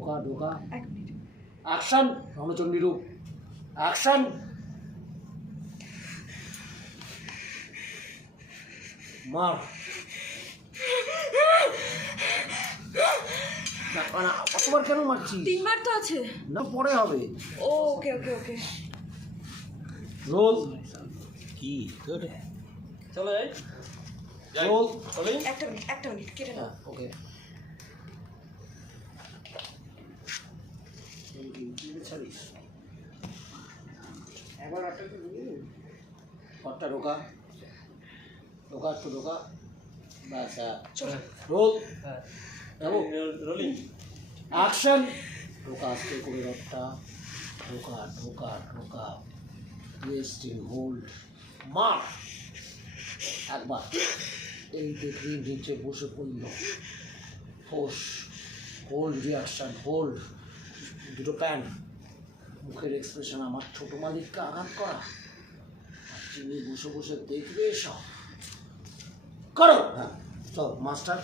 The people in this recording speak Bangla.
ঢোকা ঢোকা এক মিনিট। অ্যাকশন রণচণ্ডী রূপ অ্যাকশন মার না কতবার কেন মারছিস 3 বার তো আছে। না পরে হবে ও ওকে ওকে ওকে। রোল কি তোর চলো যাই রোল চলেই একটা মিনিট কেটে নাও। ওকে ছাড়িস একবার ঘরটা ঢোকা ঢোকা একটু ঢোকা ব্যাস রোল যাবো রোলিং অ্যাকশন ঢোকা আসতে করে রথটা ঢোকা ঢোকা ঢোকা রেস্ট ইন হোল্ড মার একবার এই দেখবি নিচে বসে পড়ল ফোর্স হোল্ড রিয়াকশন হোল্ড দুটো প্যান্ট মুখের এক্সপ্রেশন আমার ছোটো মালিককে আঘাত করা আর চিনি বসে বসে দেখবে সব করো হ্যাঁ চল মাস্টার